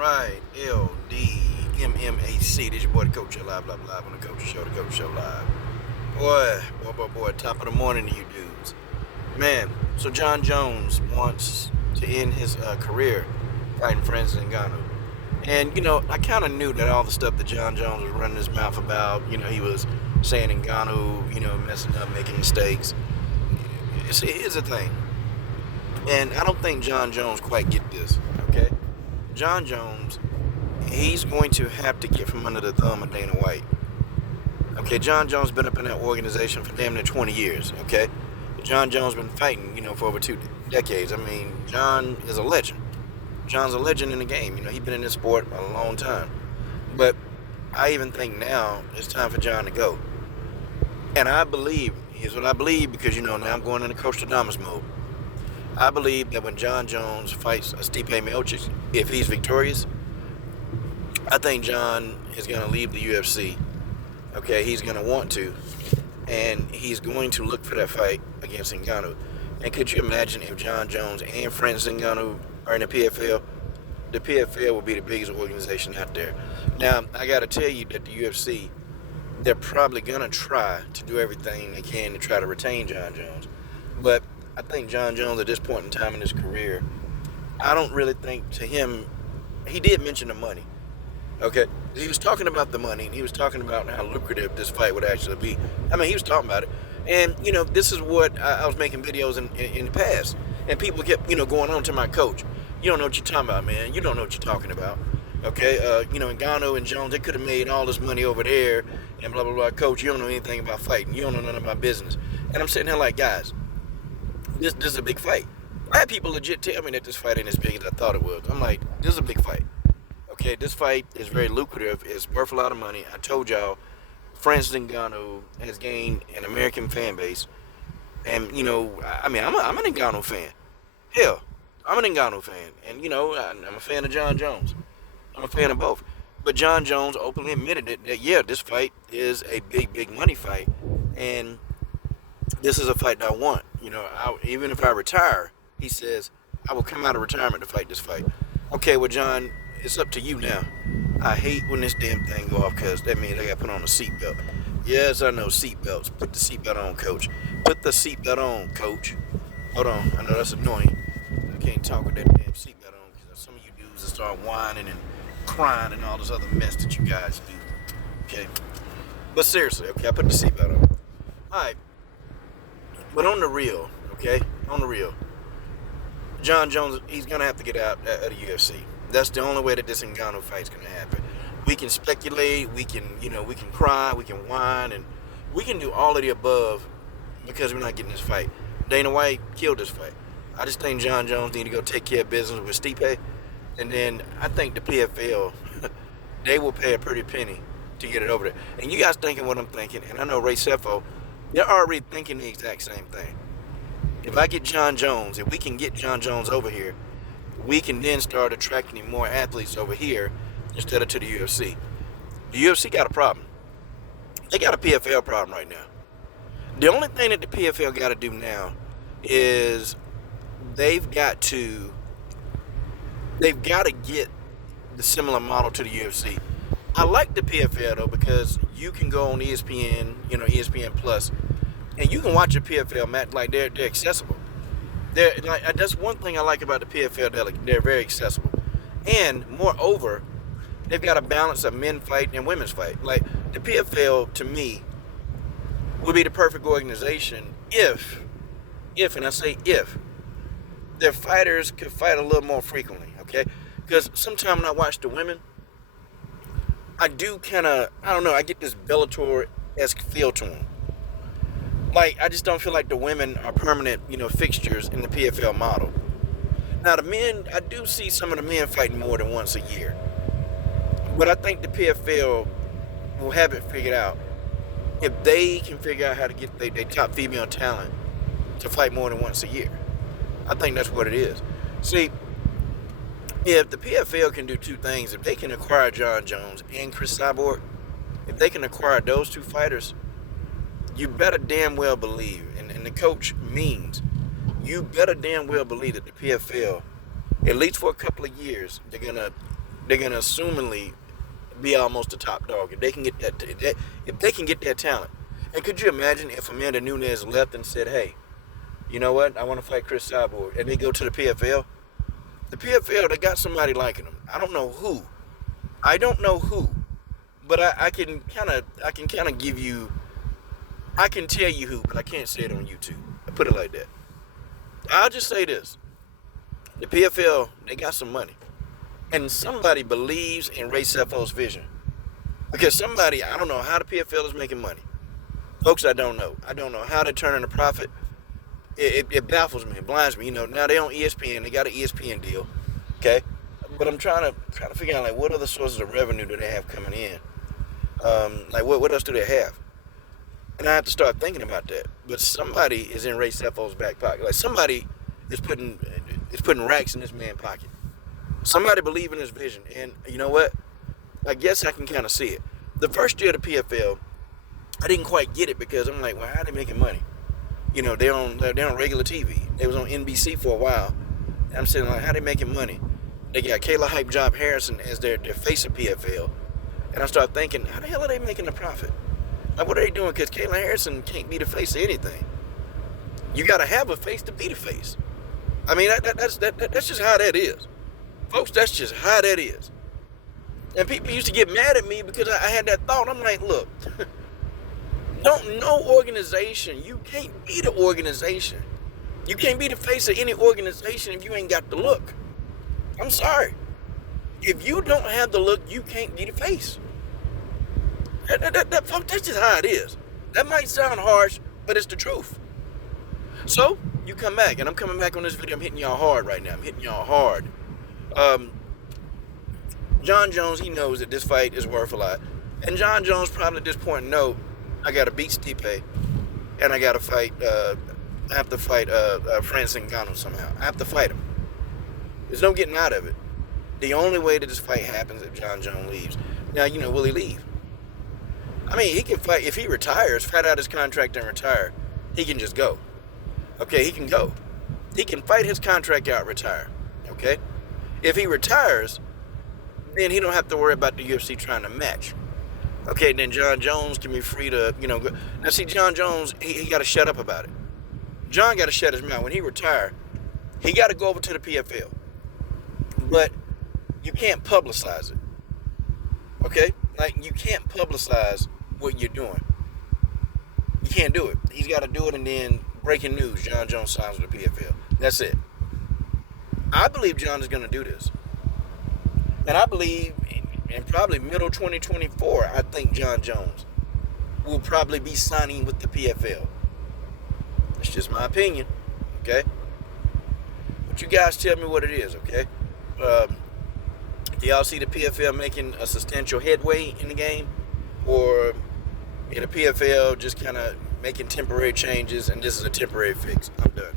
right, LDMMAC. This your boy, the Coach Show Live, live on the Coach Show, the Coach Show Live. Boy, top of the morning to you dudes. Man, so John Jones wants to end his career fighting Francis Ngannou. And, I kind of knew that all the stuff that John Jones was running his mouth about, he was saying Ngannou, messing up, making mistakes. Here's the thing. And I don't think John Jones quite get this, okay? John Jones, he's going to have to get from under the thumb of Dana White. Okay, John Jones been up in that organization for damn near 20 years, okay? John Jones been fighting, for over 2 decades. I mean, John is a legend. John's a legend in the game. He's been in this sport a long time. But I even think now it's time for John to go. And here's what I believe, because, now I'm going into Costradamus mode. I believe that when John Jones fights Stipe Miocic, if he's victorious, I think John is going to leave the UFC. Okay, he's going to want to. And he's going to look for that fight against Ngannou. And could you imagine if John Jones and Francis Ngannou are in the PFL? The PFL will be the biggest organization out there. Now, I got to tell you that the UFC, they're probably going to try to do everything they can to try to retain John Jones. But I think John Jones, at this point in time in his career, I don't really think to him, he did mention the money. Okay, he was talking about the money, and he was talking about how lucrative this fight would actually be. I mean, he was talking about it. And, this is what I was making videos in the past. And people kept, going on to my coach. You don't know what you're talking about, man. You don't know what you're talking about. Okay, Ngannou and Jones, they could have made all this money over there and blah, blah, blah. Coach, you don't know anything about fighting. You don't know nothing about business. And I'm sitting here like, guys, this is a big fight. I had people legit tell me that this fight ain't as big as I thought it was. I'm like, this is a big fight. Okay, this fight is very lucrative. It's worth a lot of money. I told y'all, Francis Ngannou has gained an American fan base. And, I'm an Ngannou fan. Hell, I'm an Ngannou fan. And, I'm a fan of John Jones. I'm a fan of both. But John Jones openly admitted that, yeah, this fight is a big, big money fight. And this is a fight that I want. Even if I retire, he says, I will come out of retirement to fight this fight. Okay, well, John, it's up to you now. I hate when this damn thing go off, because that means I got to put on a seatbelt. Yes, I know, seatbelts. Put the seatbelt on, coach. Put the seatbelt on, coach. Hold on. I know that's annoying. I can't talk with that damn seatbelt on, because some of you dudes will start whining and crying and all this other mess that you guys do. Okay? But seriously, okay, I put the seatbelt on. All right. But on the real, okay? On the real, John Jones, he's going to have to get out of the UFC. That's the only way that this Ngannou fight's going to happen. We can speculate, we can cry, we can whine, and we can do all of the above because we're not getting this fight. Dana White killed this fight. I just think John Jones need to go take care of business with Stipe, and then I think the PFL, they will pay a pretty penny to get it over there. And you guys thinking what I'm thinking, and I know Ray Sefo, they're already thinking the exact same thing. If we can get John Jones over here, we can then start attracting more athletes over here instead of to the UFC. The UFC got a problem. They got a PFL problem right now. The only thing that the PFL got to do now is they've got to get the similar model to the UFC. I like the PFL though, because you can go on ESPN, ESPN Plus, and you can watch a PFL match. Like they're accessible. That's one thing I like about the PFL. They're very accessible, and moreover, they've got a balance of men fight and women's fight. Like the PFL to me would be the perfect organization if, and I say if, their fighters could fight a little more frequently. Okay, because sometimes when I watch the women, I get this Bellator-esque feel to them. Like, I just don't feel like the women are permanent, fixtures in the PFL model. Now, the men, I do see some of the men fighting more than once a year. But I think the PFL will have it figured out. If they can figure out how to get their top female talent to fight more than once a year. I think that's what it is. See, if the PFL can do two things, if they can acquire John Jones and Chris Cyborg, if they can acquire those two fighters, you better damn well believe, and the coach means, you better damn well believe that the PFL, at least for a couple of years, they're going to they're gonna assumingly be almost the top dog if they can get that talent. And could you imagine if Amanda Nunes left and said, "Hey, you know what? I want to fight Chris Cyborg," and they go to the PFL? The PFL, they got somebody liking them. I don't know who. But I can kind of give you. I can tell you who, but I can't say it on YouTube. I put it like that. I'll just say this: the PFL, they got some money, and somebody believes in Ray Cefo's vision. Because somebody, I don't know how the PFL is making money, folks. I don't know. I don't know how they're turning a profit. It baffles me. It blinds me. You know, now they're on ESPN. They got an ESPN deal. Okay, but I'm trying to figure out, like, what other sources of revenue do they have coming in? Like, what else do they have? And I have to start thinking about that. But somebody is in Ray Cefo's back pocket. Like, somebody is putting racks in this man's pocket. Somebody believe in his vision. And you know what? I guess I can kind of see it. The first year of the PFL, I didn't quite get it because I'm like, well, how are they making money? You know, they're on regular TV. They was on NBC for a while. And I'm saying, like, how they making money? They got Kayla Hype Job Harrison as their face of PFL. And I start thinking, how the hell are they making a profit? Like, what are they doing? Because Kayla Harrison can't be the face of anything. You got to have a face to be the face. I mean, that's just how that is. Folks, that's just how that is. And people used to get mad at me because I had that thought. I'm like, look, no organization, you can't be the organization. You can't be the face of any organization if you ain't got the look. I'm sorry. If you don't have the look, you can't be the face. Folks, that's just how it is. That might sound harsh, but it's the truth. So, you come back, and I'm coming back on this video. I'm hitting y'all hard right now. I'm hitting y'all hard. John Jones, he knows that this fight is worth a lot. And John Jones probably at this point know, I got to beat Stipe, and I got to fight, I have to fight Francis Ngannou somehow. I have to fight him. There's no getting out of it. The only way that this fight happens is if John Jones leaves. Now, you know, will he leave? I mean, he can fight. If he retires, fight out his contract and retire, he can just go. Okay, he can go. He can fight his contract out, retire. Okay? If he retires, then he don't have to worry about the UFC trying to match. Okay, then John Jones can be free to, you know, go. Now, see, John Jones, he got to shut up about it. John got to shut his mouth. When he retire, he got to go over to the PFL. But you can't publicize it. Okay? Like, you can't publicize what you're doing. You can't do it. He's got to do it, and then breaking news, John Jones signs with the PFL. That's it. I believe John is going to do this. And I believe in probably middle 2024, I think John Jones will probably be signing with the PFL. That's just my opinion. Okay? But you guys tell me what it is, okay? Do y'all see the PFL making a substantial headway in the game? Or the PFL just kind of making temporary changes and this is a temporary fix? I'm done.